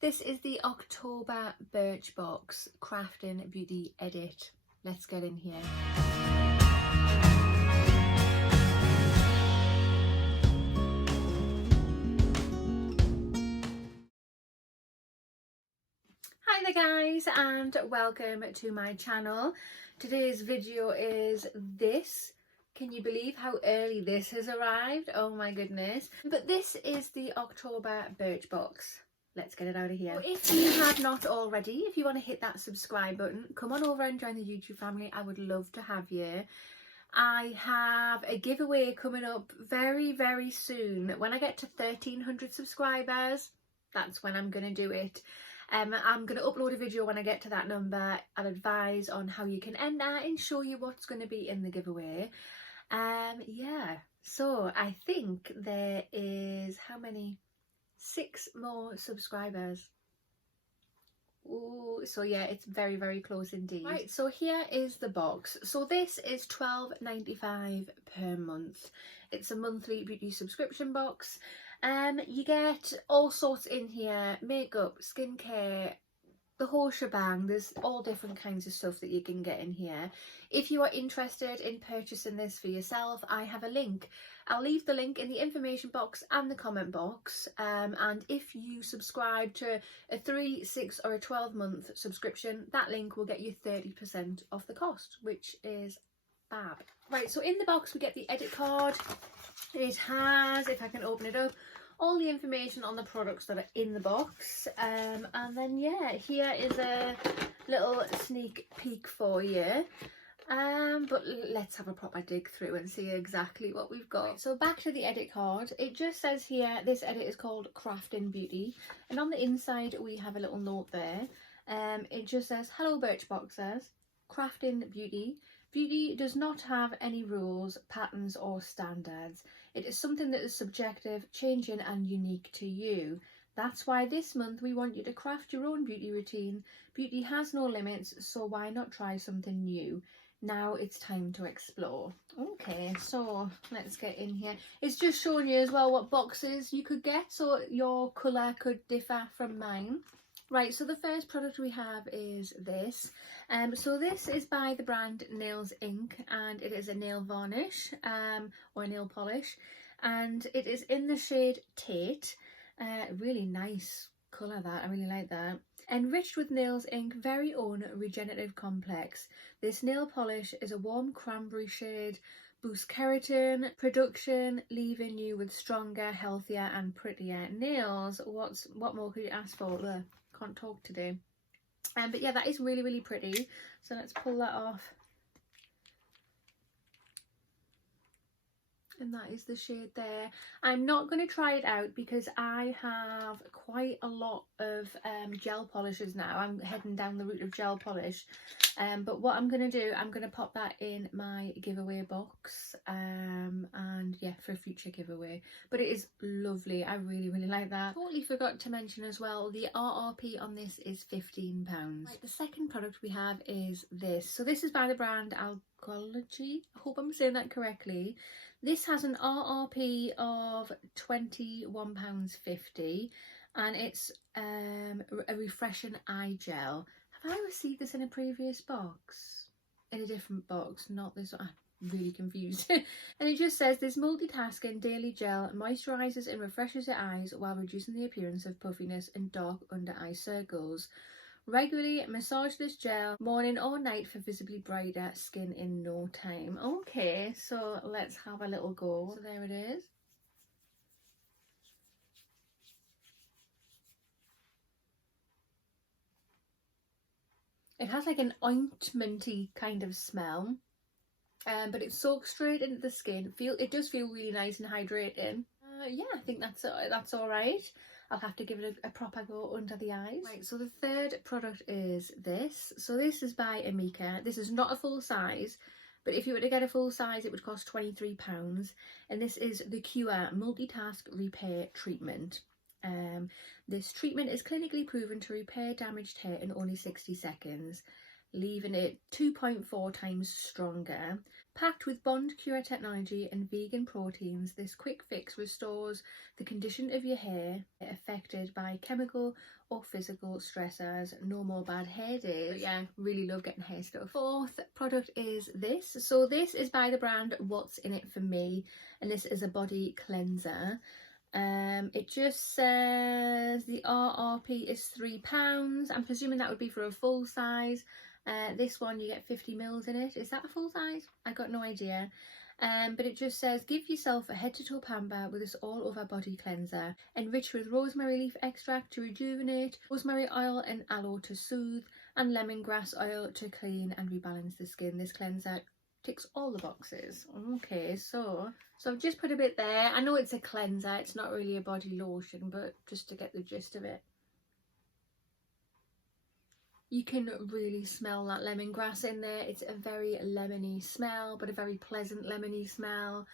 This is the October BirchBox Crafting Beauty Edit. Let's get in here. Hi there guys, and welcome to my channel. Today's video is this. Can you believe how early this has arrived? Oh my goodness. But this is the October BirchBox. Let's get it out of here. If you have not already, if you want to hit that subscribe button, come on over and join the YouTube family. I would love to have you. I have a giveaway coming up very soon. When I get to 1,300 subscribers, that's when I'm going to do it. I'm going to upload a video when I get to that number. I'll advise on how you can enter and show you what's going to be in the giveaway. Yeah, so I think there is, how many? 6 more subscribers. Ooh, so yeah, it's very close indeed. Right, so here is the box. So this is £12.95 per month. It's a monthly beauty subscription box. You get all sorts in here: makeup, skincare, the whole shebang. There's all different kinds of stuff that you can get in here. If you are interested in purchasing this for yourself, I have a link. I'll leave the link in the information box and the comment box, and if you subscribe to a 3, 6 or a 12-month subscription, that link will get you 30% off the cost, which is fab. Right, so in the box we get the edit card. It has, if I can open it up, all the information on the products that are in the box, and then yeah, here is a little sneak peek for you. But let's have a proper dig through and see exactly what we've got. Right, so back to the edit card. It just says here this edit is called Crafting Beauty, and on the inside we have a little note there. It just says, "Hello BirchBoxers, Crafting Beauty. Beauty does not have any rules, patterns or standards. It is something that is subjective, changing and unique to you. That's why this month we want you to craft your own beauty routine. Beauty has no limits, so why not try something new? Now it's time to explore." Okay, so let's get in here. It's just showing you as well what boxes you could get, so your colour could differ from mine. Right, so the first product we have is this. So this is by the brand Nails Inc, and it is a nail varnish or a nail polish, and it is in the shade Tate. Really nice colour, that, I really like that. Enriched with Nails Inc very own regenerative complex. This nail polish is a warm cranberry shade, boosts keratin production, leaving you with stronger, healthier and prettier nails. What more could you ask for? Ugh, can't talk today. But yeah, that is really pretty. So let's pull that off. And that is the shade there. I'm not going to try it out because I have quite a lot of gel polishes now. I'm heading down the route of gel polish. But what I'm going to do, I'm going to pop that in my giveaway box. And yeah, for a future giveaway. But it is lovely. I really like that. Totally forgot to mention as well, the RRP on this is £15. Right, the second product we have is this. So this is by the brand Alcology. I hope I'm saying that correctly. This has an RRP of £21.50, and it's a refreshing eye gel. Have I received this in a previous box? In a different box, not this one. I'm really confused. And it just says, this multitasking daily gel moisturises and refreshes your eyes while reducing the appearance of puffiness and dark under eye circles. Regularly massage this gel morning or night for visibly brighter skin in no time. Okay, so let's have a little go. So there it is. It has like an ointmenty kind of smell, but it soaks straight into the skin. It does feel really nice and hydrating. Yeah, I think that's all right. I'll have to give it a proper go under the eyes. Right, so the third product is this. So this is by Amika. This is not a full size, but if you were to get a full size, it would cost £23. And this is the Cure Multitask Repair Treatment. This treatment is clinically proven to repair damaged hair in only 60 seconds. leaving it 2.4 times stronger. Packed with Bond Cure technology and vegan proteins, this quick fix restores the condition of your hair affected by chemical or physical stressors. No more bad hair days. But yeah, really love getting hair stuff. Fourth product is this. So this is by the brand What's In It For Me, and this is a body cleanser. It just says the RRP is £3. I'm presuming that would be for a full size. This one you get 50 mils in it. Is that a full size? I got no idea. But it just says, give yourself a head to toe pamper with this all over body cleanser, enriched with rosemary leaf extract to rejuvenate, rosemary oil and aloe to soothe, and lemongrass oil to clean and rebalance the skin. This cleanser ticks all the boxes. Okay, so I've just put a bit there. I know it's a cleanser, it's not really a body lotion, but just to get the gist of it. You can really smell that lemongrass in there. It's a very lemony smell, but a very pleasant lemony smell.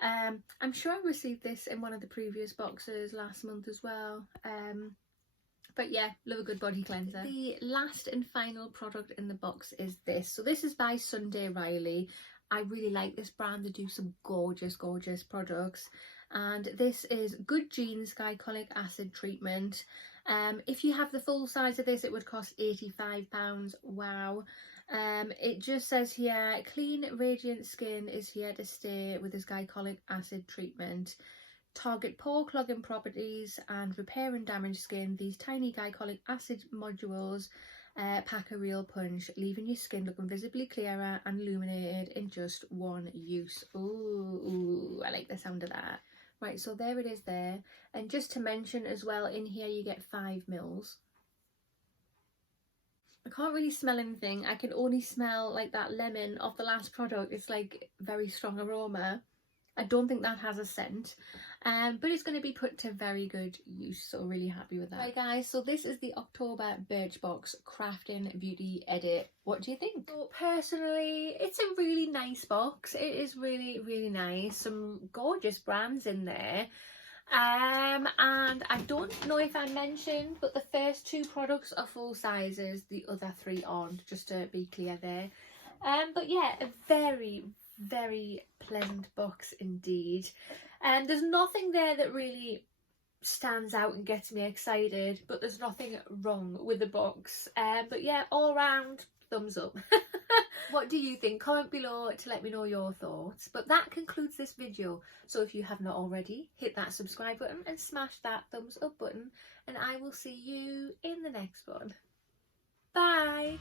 I'm sure I received this in one of the previous boxes last month as well. But yeah, love a good body cleanser. The last and final product in the box is this. So this is by Sunday Riley. I really like this brand. They do some gorgeous products. And this is Good Genes Glycolic Acid Treatment. If you have the full size of this, it would cost £85. Wow. It just says here, clean, radiant skin is here to stay with this glycolic acid treatment. Target pore clogging properties and repair and damaged skin. These tiny glycolic acid modules pack a real punch, leaving your skin looking visibly clearer and illuminated in just one use. Ooh, I like the sound of that. Right, so there it is there. And just to mention as well, in here you get 5 mils. I can't really smell anything. I can only smell like that lemon of the last product. It's like very strong aroma. I don't think that has a scent, but it's going to be put to very good use, so really happy with that. Right guys, so this is the October BirchBox Crafting Beauty Edit. What do you think? So personally, it's a really nice box. It is really nice. Some gorgeous brands in there. And I don't know if I mentioned, but the first 2 products are full sizes, the other 3 aren't, just to be clear there. But yeah, a very pleasant box indeed. And there's nothing there that really stands out and gets me excited, but there's nothing wrong with the box. But yeah, all round thumbs up. What do you think? Comment below to let me know your thoughts. But that concludes this video, so if you have not already, hit that subscribe button and smash that thumbs up button, and I will see you in the next one. Bye.